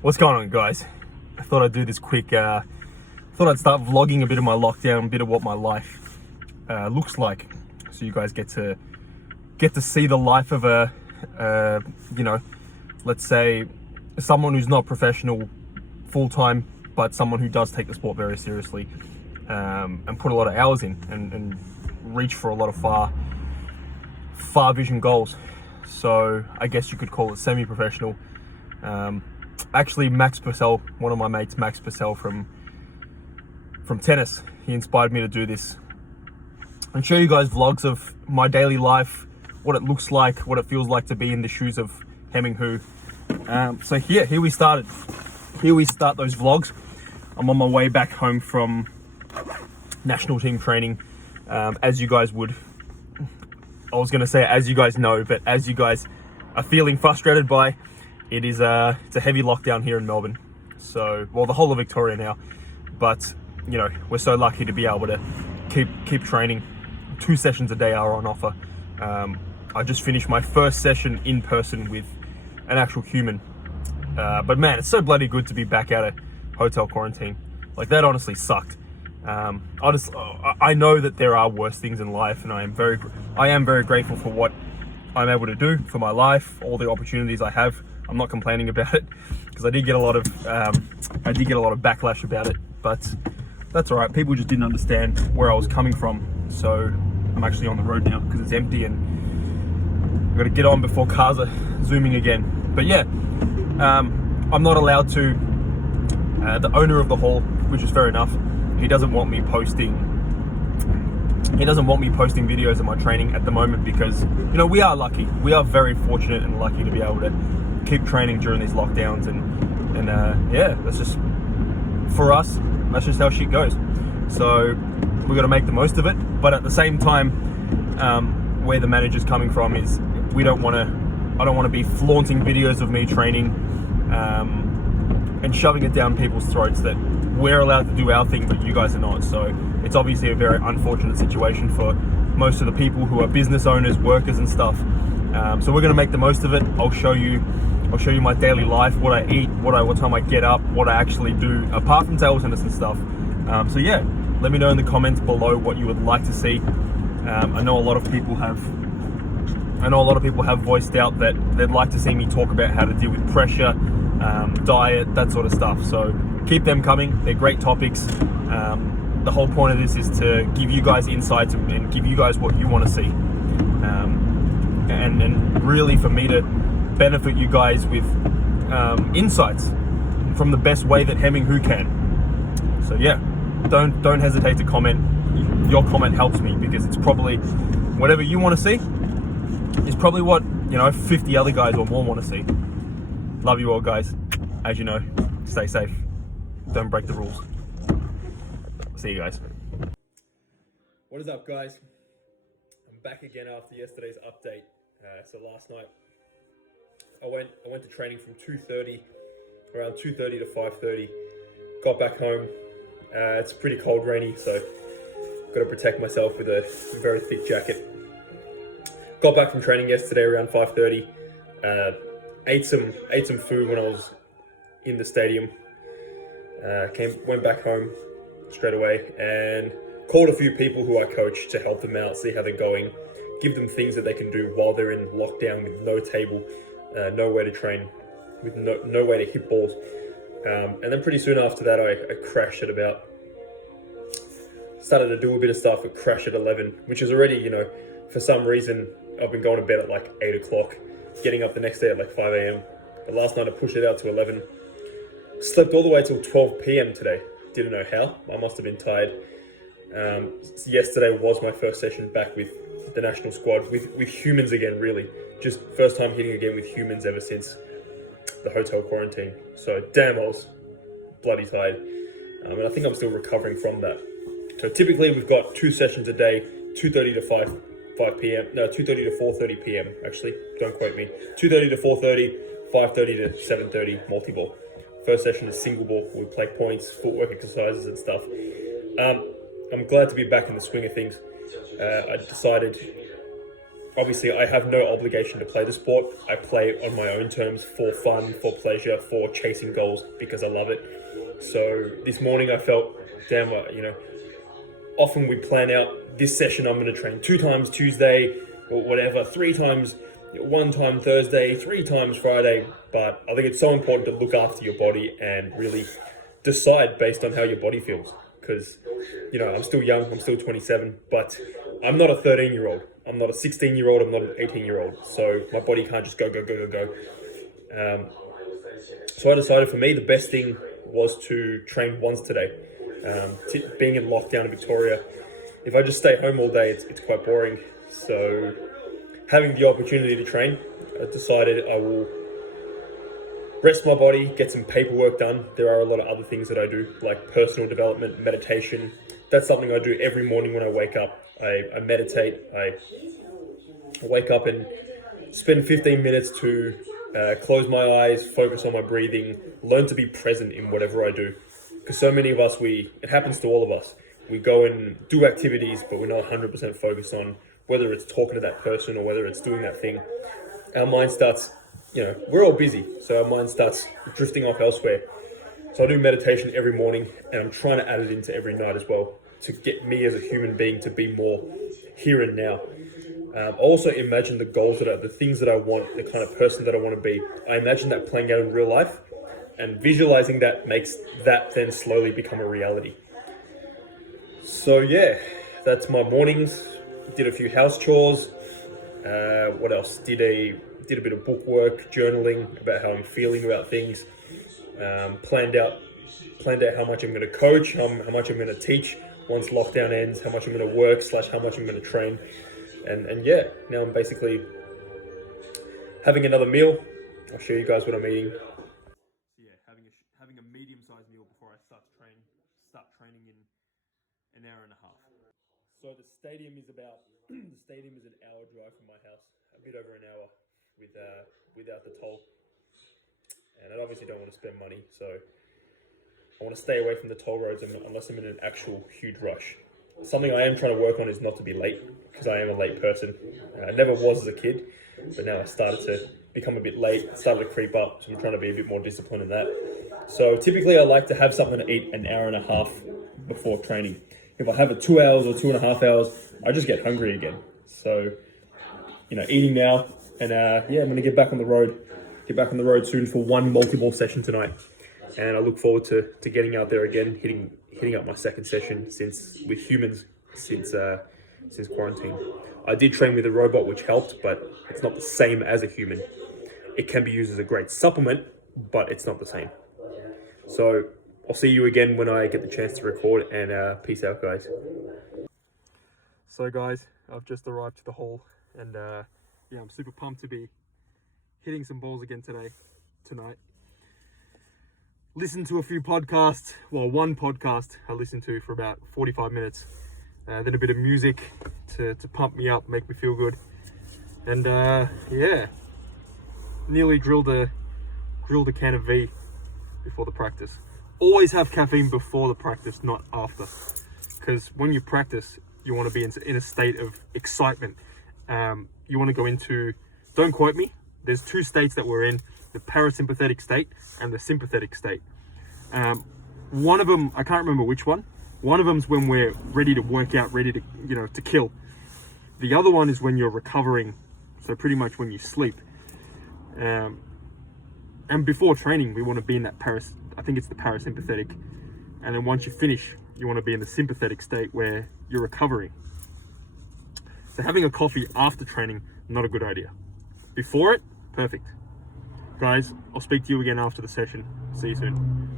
What's going on, guys? I thought I'd do this quick, thought I'd start vlogging a bit of my lockdown, a bit of what my life looks like. So you guys get to see the life of a, let's say someone who's not professional full-time, but someone who does take the sport very seriously, and put a lot of hours in and reach for a lot of far vision goals. So I guess you could call it semi-professional. Actually, Max Purcell, one of my mates, Max Purcell from tennis, he inspired me to do this and show you guys vlogs of my daily life, what it looks like, what it feels like to be in the shoes of Hemming Hu. So here we start those vlogs. I'm on my way back home from national team training, as you guys would. I was going to say as you guys know, but as you guys are feeling frustrated by, it's a heavy lockdown here in Melbourne. So, well, the whole of Victoria now, but you know, we're so lucky to be able to keep training. 2 sessions a day are on offer. I just finished my first session in person with an actual human. But man, it's so bloody good to be back out of hotel quarantine. Like, that honestly sucked. I know that there are worse things in life, and I am very grateful for what I'm able to do for my life, all the opportunities I have. I'm not complaining about it, because I did get a lot of backlash about it, but that's all right. People just didn't understand where I was coming from. So I'm actually on the road now because it's empty, and I've got to get on before cars are zooming again. But yeah, I'm not allowed to. The owner of the hall, which is fair enough, he doesn't want me posting videos of my training at the moment, because, you know, we are lucky. We are very fortunate and lucky to be able to keep training during these lockdowns, and yeah, that's just, for us, that's just how shit goes. So we've got to make the most of it. But at the same time, where the manager's coming from is, I don't want to be flaunting videos of me training, and shoving it down people's throats that we're allowed to do our thing, but you guys are not. So it's obviously a very unfortunate situation for most of the people who are business owners, workers and stuff. So we're going to make the most of it. I'll show you my daily life, what I eat, what time I get up, what I actually do apart from table tennis and stuff. So yeah, let me know in the comments below what you would like to see. I know a lot of people have voiced out that they'd like to see me talk about how to deal with pressure, diet, that sort of stuff. So keep them coming. They're great topics. The whole point of this is to give you guys insights and give you guys what you want to see, and really for me to benefit you guys with insights from the best way that Hemming Hu can. So yeah, don't hesitate to comment. Your comment helps me, because it's probably whatever you want to see is probably what, 50 other guys or more want to see. Love you all, guys. As you know, stay safe. Don't break the rules. See you guys. What is up, guys? I'm back again after yesterday's update. So last night I went to training from around 2:30 to 5:30. Got back home. It's pretty cold, rainy, so got to protect myself with a very thick jacket. Got back from training yesterday around 5:30. Ate some food when I was in the stadium. Went back home straight away and called a few people who I coach to help them out, see how they're going, give them things that they can do while they're in lockdown with no table, nowhere to train, with no way to hit balls. And then pretty soon after that, I crashed at started to do a bit of stuff, but crashed at 11, which is already, for some reason, I've been going to bed at like 8 o'clock, getting up the next day at like 5 a.m. But last night I pushed it out to 11. Slept all the way till 12 p.m. today. Didn't know how. I must have been tired. Yesterday was my first session back with the national squad, with humans again, really. Just first time hitting again with humans ever since the hotel quarantine. So damn, I was bloody tired. And I think I'm still recovering from that. So typically we've got 2 sessions a day, 2:30 to 5 p.m. No, 2:30 to 4:30 p.m. actually. Don't quote me. 2:30 to 4:30, 5:30 to 7:30 multi-ball. First session is single ball. We play points, footwork exercises and stuff. I'm glad to be back in the swing of things. I obviously I have no obligation to play the sport. I play it on my own terms, for fun, for pleasure, for chasing goals, because I love it. So this morning I felt, damn, often we plan out this session, I'm going to train 2 times Tuesday or whatever, 3 times, 1 time Thursday, 3 times Friday. But I think it's so important to look after your body and really decide based on how your body feels. Because, I'm still young, I'm still 27, but I'm not a 13-year-old. I'm not a 16-year-old, I'm not an 18-year-old. So my body can't just go. So I decided for me, the best thing was to train once today. Being in lockdown in Victoria, if I just stay home all day, it's quite boring. So having the opportunity to train, I decided I will rest my body, get some paperwork done. There are a lot of other things that I do, like personal development, meditation. That's something I do every morning when I wake up. I meditate. I wake up and spend 15 minutes to close my eyes, focus on my breathing, learn to be present in whatever I do. Because so many of us, it happens to all of us. We go and do activities, but we're not 100% focused on whether it's talking to that person or whether it's doing that thing. Our mind starts, we're all busy, so our mind starts drifting off elsewhere. So I do meditation every morning, and I'm trying to add it into every night as well to get me as a human being to be more here and now. Also imagine the goals the things that I want, the kind of person that I want to be. I imagine that playing out in real life, and visualizing that makes that then slowly become a reality. So yeah, that's my mornings. Did a few house chores. What else? Did a bit of book work, journaling about how I'm feeling about things. Planned out how much I'm going to coach, how much I'm going to teach once lockdown ends, how much I'm going to work / how much I'm going to train. And yeah, now I'm basically having another meal. I'll show you guys what I'm eating. So yeah, having a medium-sized meal before I start training in an hour and a half. So the stadium is an hour drive from my house, a bit over an hour without the toll. And I obviously don't want to spend money, so I want to stay away from the toll roads unless I'm in an actual huge rush. Something I am trying to work on is not to be late, because I am a late person. I never was as a kid, but now I started to become a bit late, started to creep up, so I'm trying to be a bit more disciplined in that. So typically I like to have something to eat an hour and a half before training. If I have it 2 hours or 2.5 hours, I just get hungry again. So, eating now, and I'm going to get back on the road soon for one multi-ball session tonight. And I look forward to getting out there again, hitting up my second session since quarantine. I did train with a robot, which helped, but it's not the same as a human. It can be used as a great supplement, but it's not the same. So I'll see you again when I get the chance to record, and peace out, guys. So guys, I've just arrived to the hall, and I'm super pumped to be hitting some balls again tonight. Listened to a few podcasts, one podcast I listened to for about 45 minutes. Then a bit of music to pump me up, make me feel good. And nearly drilled a can of V before the practice. Always have caffeine before the practice, not after. Because when you practice, you want to be in a state of excitement. You want to go into, don't quote me, there's 2 states that we're in, the parasympathetic state and the sympathetic state. One of them, I can't remember which one. One of them's when we're ready to work out, ready to, to kill. The other one is when you're recovering, so pretty much when you sleep. And before training, we want to be in that I think it's the parasympathetic. And then once you finish, you want to be in the sympathetic state where you're recovering. So having a coffee after training, not a good idea. Before it, perfect. Guys, I'll speak to you again after the session. See you soon.